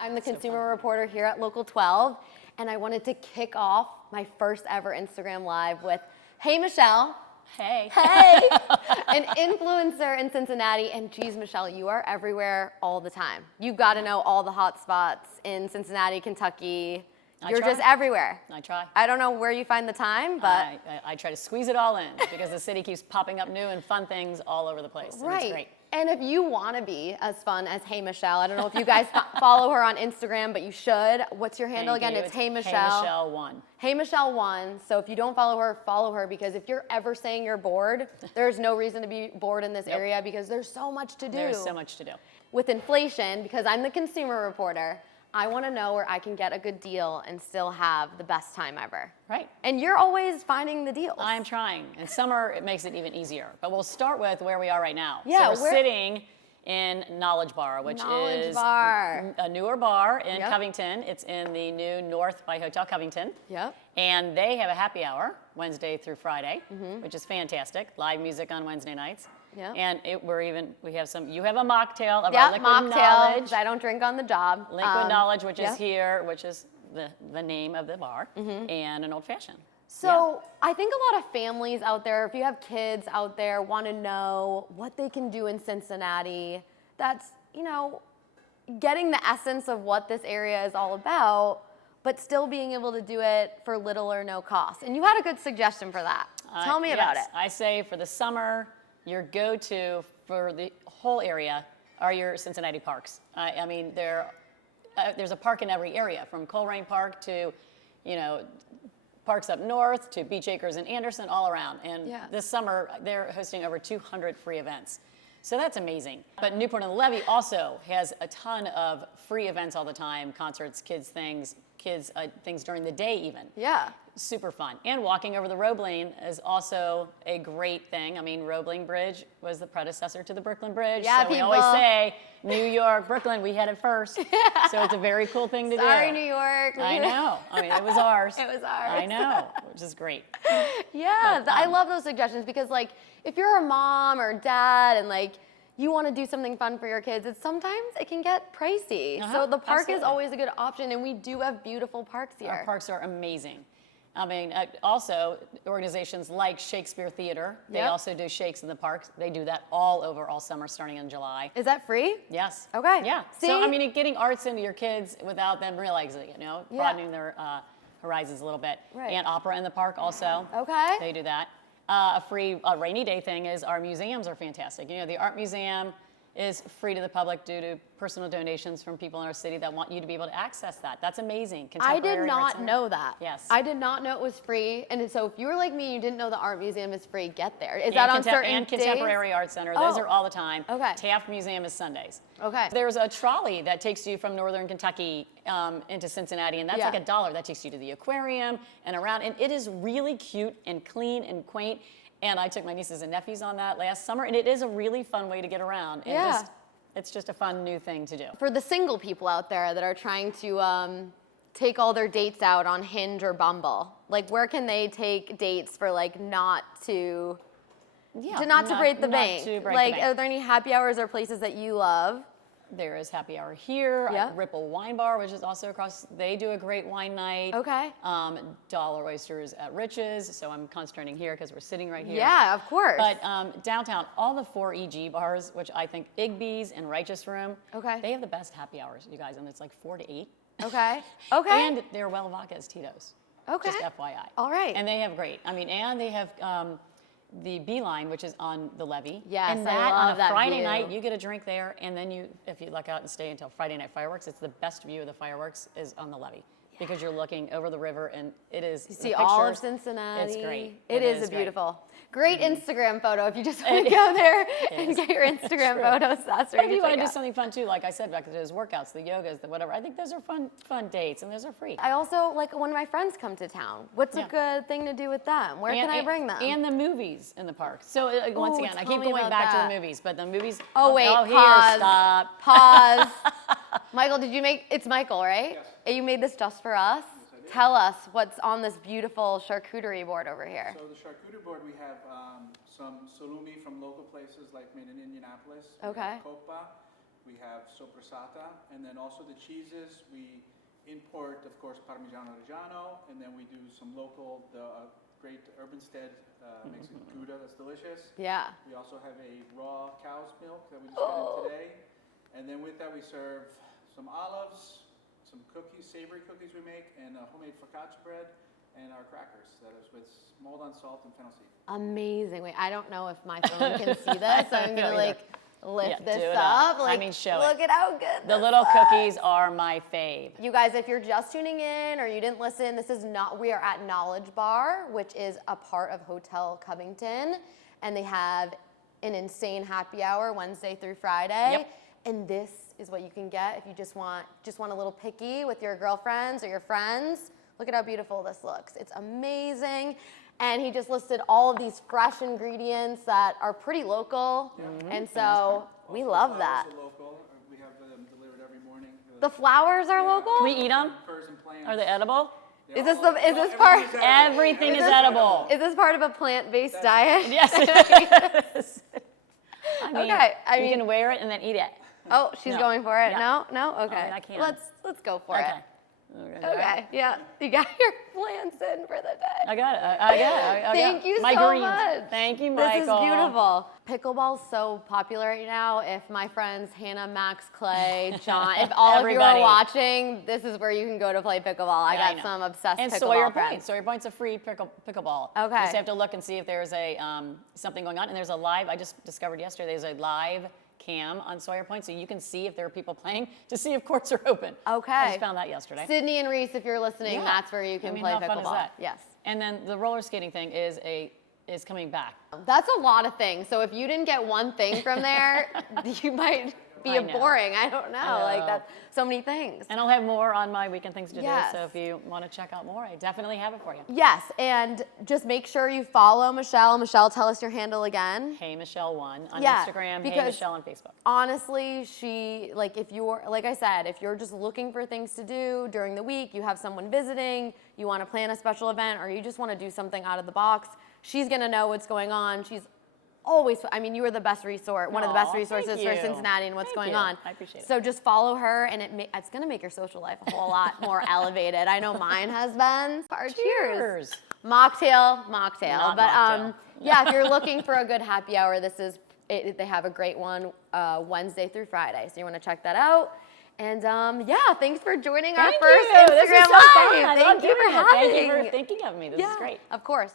I'm the consumer reporter here at Local 12, and I wanted to kick off my first ever Instagram Live with, hey, Michelle. Hey. Hey, an influencer in Cincinnati, and geez, Michelle, you are everywhere all the time. You got to know all the hot spots in Cincinnati, Kentucky. You're just everywhere. I try. I don't know where you find the time, but I try to squeeze it all in because the city keeps popping up new and fun things all over the place. And right. It's great. And if you want to be as fun as Hey Michelle, I don't know if you guys follow her on Instagram, but you should. What's your handle again? It's Hey Michelle. Hey Michelle 1. Hey Michelle 1. So if you don't follow her because if you're ever saying you're bored, there's no reason to be bored in this area because there's so much to do. There's so much to do. With inflation, because I'm the consumer reporter, I want to know where I can get a good deal and still have the best time ever. Right. And you're always finding the deals. I'm trying. In summer, it makes it even easier. But we'll start with where we are right now. Yeah, so we're sitting in Knowledge Bar, which is a newer bar in Covington. It's in the new North by Hotel Covington. Yep. And they have a happy hour Wednesday through Friday, which is fantastic. Live music on Wednesday nights. Yep. And we have some, you have a mocktail of our our Liquid mocktail, Knowledge. I don't drink on the job. Liquid Knowledge, which is here, which is the name of the bar, and an old fashioned. So I think a lot of families out there, if you have kids out there, want to know what they can do in Cincinnati. That's, getting the essence of what this area is all about, but still being able to do it for little or no cost. And you had a good suggestion for that. Tell me about it. I say for the summer, your go-to for the whole area are your Cincinnati parks. I mean, there's a park in every area, from Coleraine Park to, parks up north to Beach Acres and Anderson, all around. And this summer, they're hosting over 200 free events. So that's amazing. But Newport and Levee also has a ton of free events all the time, concerts, kids things during the day even. Yeah. Super fun. And walking over the Roebling is also a great thing. I mean, Roebling Bridge was the predecessor to the Brooklyn Bridge. Yeah, so we always say, New York, Brooklyn, we had it first. Yeah. So it's a very cool thing to do. Sorry, New York. I know. I mean, it was ours. It was ours. I know, which is great. Yeah, I love those suggestions because, if you're a mom or dad and, you want to do something fun for your kids, sometimes it can get pricey. So the park is always a good option, and we do have beautiful parks here. Our parks are amazing. I mean, also organizations like Shakespeare Theater, they also do shakes in the parks. They do that all summer, starting in July. Is that free? Yes. Okay. Yeah. See? So, I mean, getting arts into your kids without them realizing it, broadening their horizons a little bit. Right. And opera in the park also. Okay. They do that. A free rainy day thing is our museums are fantastic. The Art Museum is free to the public due to personal donations from people in our city that want you to be able to access that. That's amazing. I did not know that. Yes. I did not know it was free. And so if you were like me, you didn't know the Art Museum is free, get there. Is that on certain and days? Contemporary Art Center. Those are all the time. Okay. Taft Museum is Sundays. Okay. There's a trolley that takes you from northern Kentucky into Cincinnati, and that's like $1. That takes you to the aquarium and around. And it is really cute and clean and quaint. And I took my nieces and nephews on that last summer, and it is a really fun way to get around. And it's just a fun new thing to do. For the single people out there that are trying to take all their dates out on Hinge or Bumble, where can they take dates for not to break the bank? Are there any happy hours or places that you love? There is happy hour here at Ripple Wine Bar, which is also across. They do a great wine night. Okay. Dollar Oysters at Rich's. So I'm concentrating here because we're sitting right here. Yeah, of course. But downtown, all the 4 EG bars, which I think Igby's and Righteous Room. Okay. They have the best happy hours, you guys, and it's 4 to 8. Okay. Okay. And they're well vodka as Tito's. Okay. Just FYI. All right. And they have great. I mean, and they have the BeeLine, which is on the Levee. Yes, and I love on a that Friday view. night, you get a drink there, and then if you luck out and stay until Friday night fireworks, it's the best view of the fireworks is on the Levee because you're looking over the river, and it is. You see all of Cincinnati. It's great. It is beautiful. Great Instagram photo if you just want to go there and get your Instagram photos. That's But if you want to do something fun too, like I said, back to those workouts, the yogas, the whatever, I think those are fun dates, and those are free. I also, when my friends come to town, what's a good thing to do with them? Where can I bring them? And the movies in the park. So once again, I keep going back to the movies, but the movies. Oh, wait, pause. Here, stop. Pause. Michael, it's Michael, right? Yes. You made this just for us? Tell us what's on this beautiful charcuterie board over here. So the charcuterie board, we have some salumi from local places like made in Indianapolis. Okay. Copa. we have soppressata, and then also the cheeses. We import, of course, Parmigiano Reggiano, and then we do some local, great Urbanstead makes a Gouda that's delicious. Yeah. We also have a raw cow's milk that we just got in today. And then with that we serve some olives, some cookies, savory cookies we make, and homemade focaccia bread, and our crackers that is with mold-on salt and fennel seed. Amazing. Wait, I don't know if my phone can see this, so I'm going to like lift do this it up. up. Like, I mean, show look it. at how good The this little looks. cookies are my fave. You guys, if you're just tuning in or you didn't listen, we are at Knowledge Bar, which is a part of Hotel Covington, and they have an insane happy hour Wednesday through Friday. Yep. And this is what you can get if you just want a little picky with your girlfriends or your friends. Look at how beautiful this looks. It's amazing. And he just listed all of these fresh ingredients that are pretty local. And so we love that. The flowers are local. We have them delivered every morning. The flowers are local? Can we eat them? Furs and plants. Are they edible? Is this part? Everything is edible. Is this part of a plant-based diet? Yes, it is. I mean, Okay, you can wear it and then eat it. Oh, she's No. going for it. Yeah. No. Okay. I can't. Let's go for Okay. it. Okay. Yeah. You got your plans in for the day. I got it. I got it. Thank you my so greens. much. Thank you, Michael. This is beautiful. Pickleball's so popular right now. If my friends Hannah, Max, Clay, John, if all of you are Everybody. watching, this is where you can go to play pickleball. I Yeah, I got know. some obsessed And pickleball Sawyer friends. Points. Sawyer Points a free pickleball. Okay. You just have to look and see if there's a something going on. And there's a live. I just discovered yesterday. There's a live cam on Sawyer Point, so you can see if there are people playing to see if courts are open. Okay. I just found that yesterday. Sydney and Reese, if you're listening, Yeah. that's where you can I mean, play how pickleball. fun is that? Yes. And then the roller skating thing is coming back. That's a lot of things. So if you didn't get one thing from there, you might be I know. boring. I don't know. I Like know. that's so many things. And I'll have more on my weekend things to Yes. do. So if you want to check out more, I definitely have it for you. Yes, and just make sure you follow Michelle. Michelle, tell us your handle again. Hey Michelle 1 on Yeah, Instagram. Hey because- Michelle on Facebook. Honestly, like I said, if you're just looking for things to do during the week, you have someone visiting, you want to plan a special event, or you just want to do something out of the box, she's going to know what's going on. She's always, you are the best resource, one of the best Aw, resources thank for you. Cincinnati and what's Thank going you. on. I appreciate it. So just follow her, and it's going to make your social life a whole lot more elevated. I know mine has been. Cheers. Mocktail. Not But mocktail. yeah, if you're looking for a good happy hour, this is it. They have a great one Wednesday through Friday, so you want to check that out. And yeah, thanks for joining our Thank first you. This Instagram is so Live. fun. I love Thank you doing for it. having. Thank you for thinking of me. This is great. Of course.